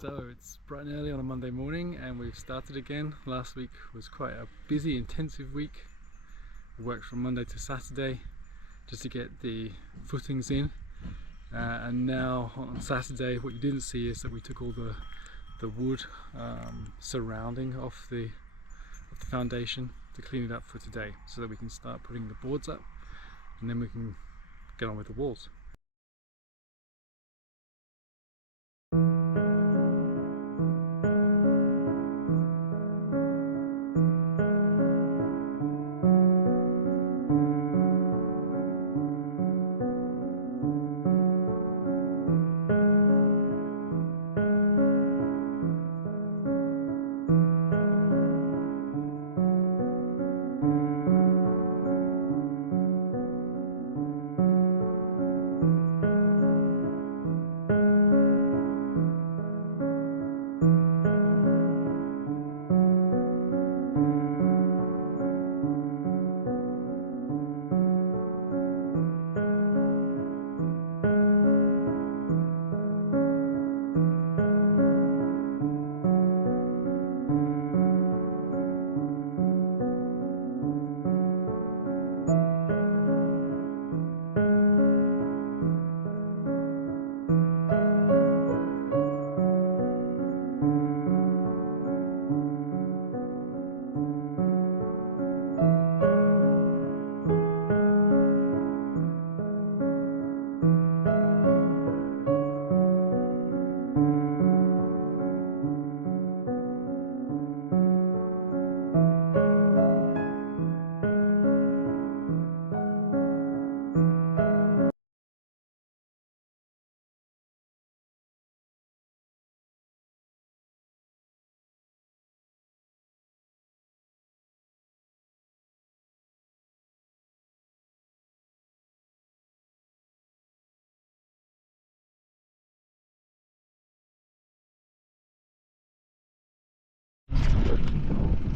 So it's bright and early on a Monday morning and we've started again. Last week was quite a busy, intensive week. We worked from Monday to Saturday just to get the footings in. And now on Saturday, what you didn't see is that we took all the wood surrounding off the foundation to clean it up for today, so that we can start putting the boards up and then we can get on with the walls.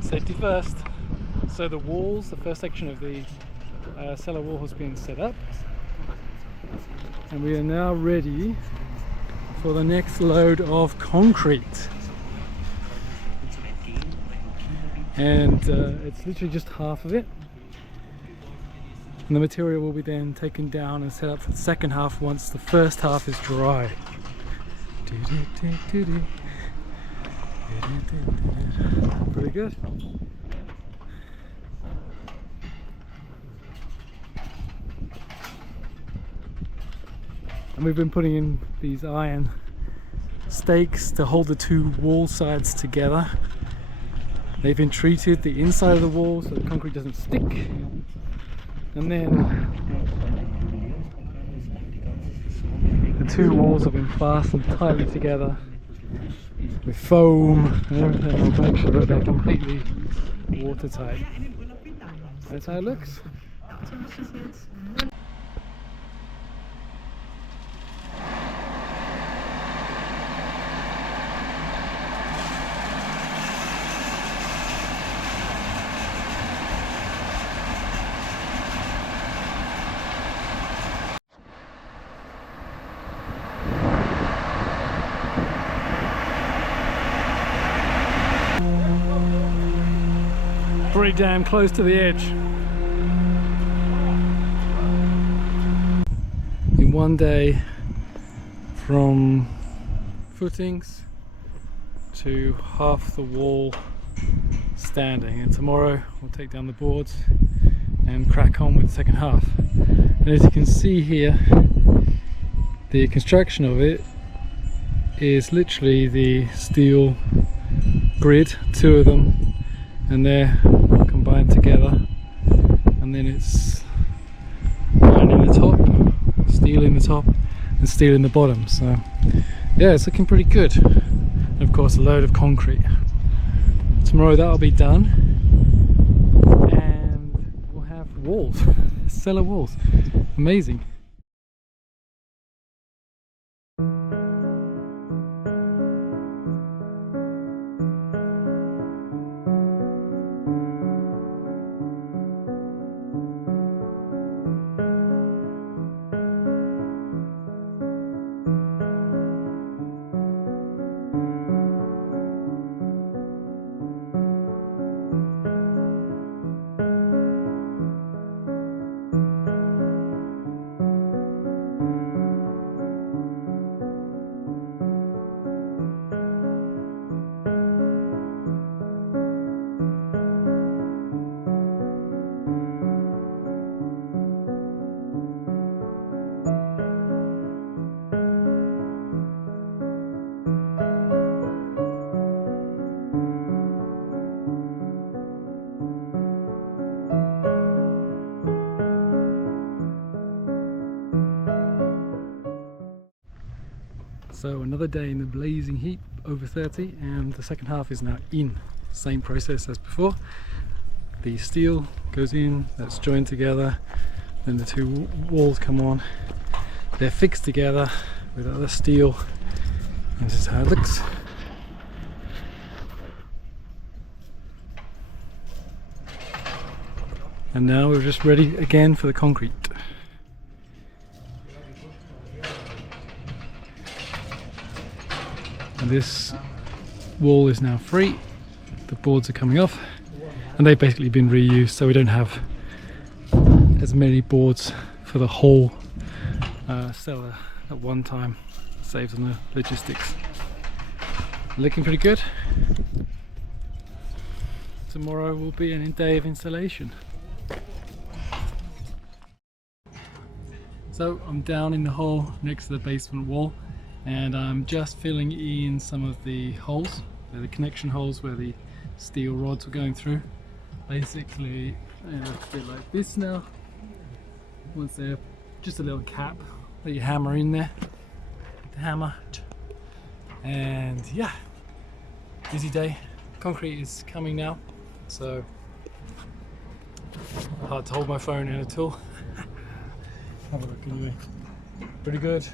Safety first. So the walls, the first section of the cellar wall has been set up, and we are now ready for the next load of concrete. And it's literally just half of it, and the material will be then taken down and set up for the second half once the first half is dry. Pretty good. And we've been putting in these iron stakes to hold the two wall sides together. They've been treated the inside of the wall so the concrete doesn't stick, and then the two walls have been fastened tightly together with foam and everything to make sure that they're completely watertight. That's how it looks. Pretty damn close to the edge. In one day, from footings to half the wall standing, and tomorrow we'll take down the boards and crack on with the second half. And as you can see here, the construction of it is literally the steel grid, two of them, and they're combined together, and then it's iron in the top, steel in the top and steel in the bottom. So yeah, it's looking pretty good. And of course a load of concrete. Tomorrow that'll be done and we'll have walls, cellar walls. Amazing. So another day in the blazing heat, over 30, and the second half is now in. Same process as before. The steel goes in, that's joined together, then the two walls come on. They're fixed together with other steel, and this is how it looks. And now we're just ready again for the concrete. And this wall is now free, the boards are coming off, and they've basically been reused, so we don't have as many boards for the whole cellar at one time. Saves on the logistics. Looking pretty good. Tomorrow will be a day of installation. So I'm down in the hole next to the basement wall, and I'm just filling in some of the holes. They're the connection holes where the steel rods were going through. Basically, they look a bit like this now. Once they're just a little cap that you hammer in there with the hammer. And yeah, busy day. Concrete is coming now, so hard to hold my phone in at all. Have a look anyway. Pretty good.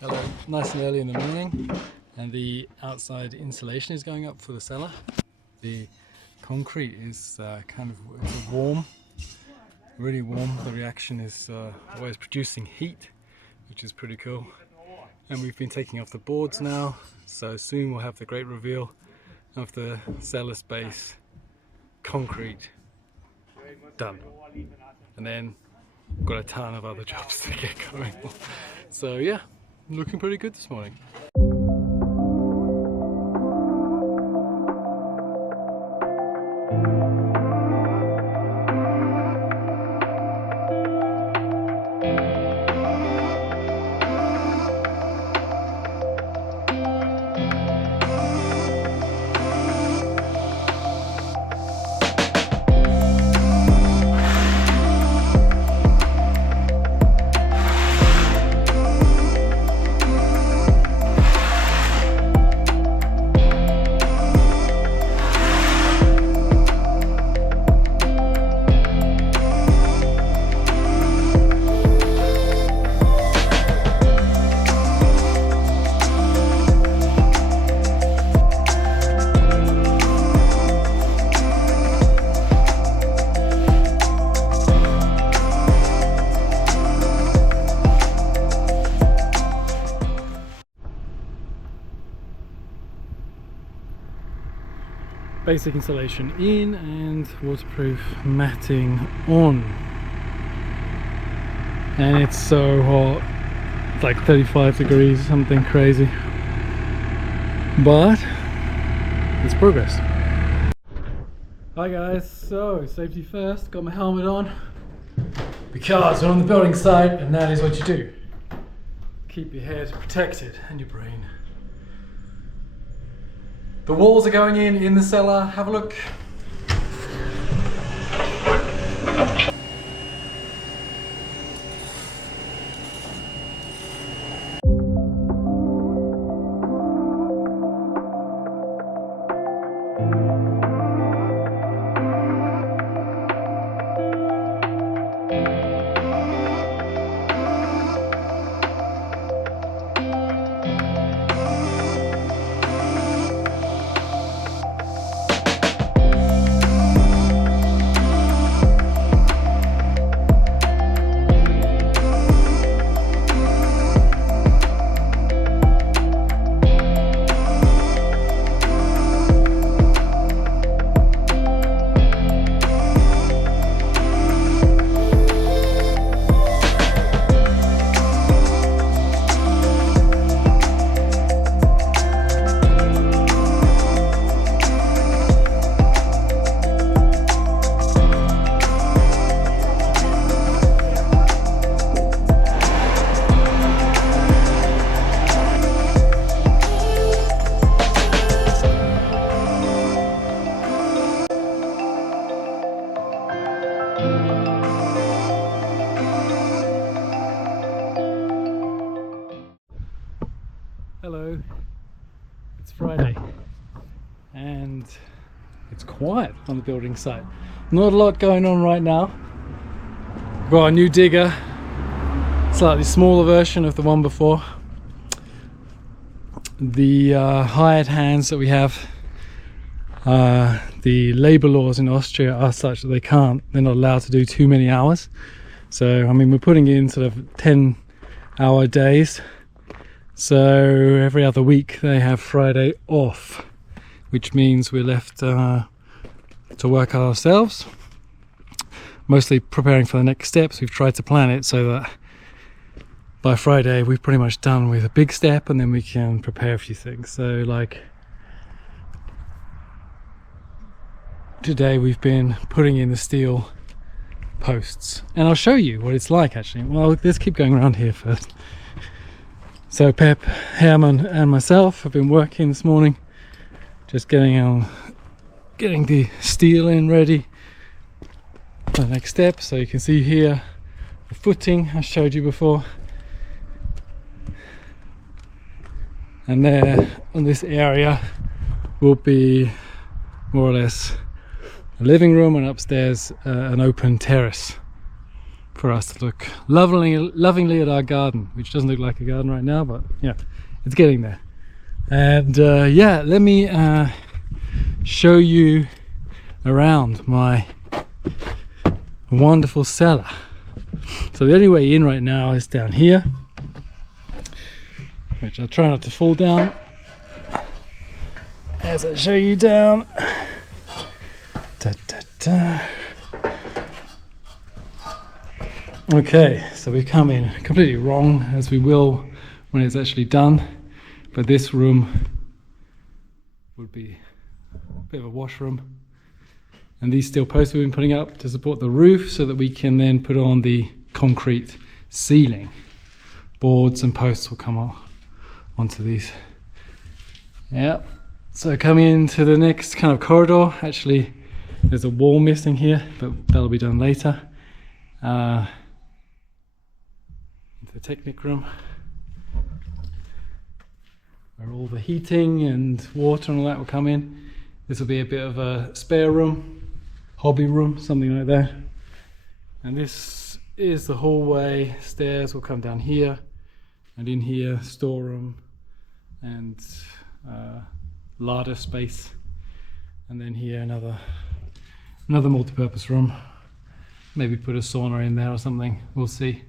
Hello, nice and early in the morning, and the outside insulation is going up for the cellar. The concrete is it's warm, really warm. The reaction is always producing heat, which is pretty cool. And we've been taking off the boards now, so soon we'll have the great reveal of the cellar space concrete done. And then we've got a ton of other jobs to get going. So yeah, looking pretty good this morning. Basic insulation in and waterproof matting on. And it's so hot, it's like 35 degrees, something crazy. But it's progress. Hi guys, so safety first, got my helmet on because we're on the building site, and that is what you do. Keep your head protected and your brain. The walls are going in the cellar. Have a look. quiet on the building site. Not a lot going on right now. Got a new digger, slightly smaller version of the one before. The hired hands that we have, the labour laws in Austria are such that they're not allowed to do too many hours. So I mean, we're putting in sort of 10-hour days, so every other week they have Friday off, which means we're left to work ourselves, mostly preparing for the next steps. We've tried to plan it so that by Friday we've pretty much done with a big step, and then we can prepare a few things. So like today we've been putting in the steel posts, and I'll show you what it's like actually. Well, let's keep going around here first. So Pep, Herman and myself have been working this morning, just getting the steel in ready for the next step. So you can see here the footing I showed you before, and there on this area will be more or less a living room, and upstairs an open terrace for us to look lovingly at our garden, which doesn't look like a garden right now, but yeah, it's getting there. And yeah, let me show you around my wonderful cellar. So the only way in right now is down here, which I'll try not to fall down as I show you down. Da, da, da. Okay, so we come in completely wrong, as we will when it's actually done, but this room would be a bit of a washroom, and these steel posts we've been putting up to support the roof so that we can then put on the concrete ceiling. Boards and posts will come onto these. Yeah, so coming into the next kind of corridor, actually there's a wall missing here, but that'll be done later. Into the technic room, where all the heating and water and all that will come in. This will be a bit of a spare room, hobby room, something like that. And this is the hallway. Stairs will come down here, and in here, storeroom and larder space. And then here another multi-purpose room. Maybe put a sauna in there or something, we'll see.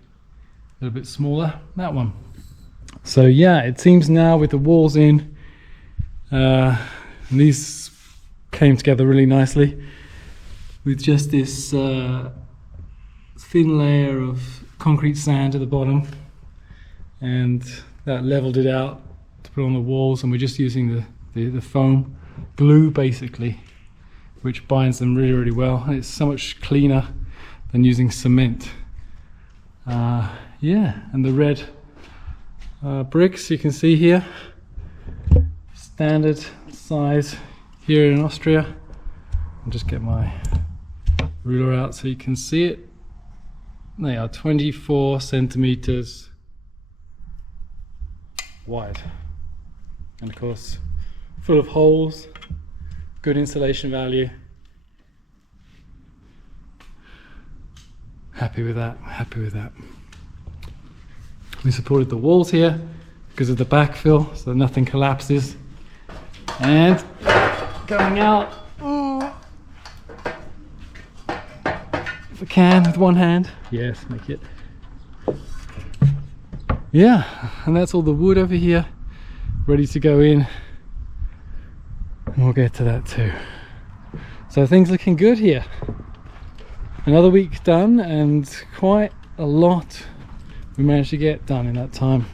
A little bit smaller, that one. So yeah, it seems now with the walls in, these came together really nicely with just this thin layer of concrete sand at the bottom, and that leveled it out to put on the walls, and we're just using the foam glue basically, which binds them really, really well, and it's so much cleaner than using cement. Yeah, and the red bricks you can see here, standard size here in Austria. I'll just get my ruler out so you can see it. They are 24 centimeters wide, and of course full of holes, good insulation value. Happy with that, happy with that. We supported the walls here because of the backfill, so that nothing collapses. And going out, if I can with one hand, yes, make it. Yeah, and that's all the wood over here, ready to go in. And we'll get to that too. So things looking good here. Another week done, and quite a lot we managed to get done in that time.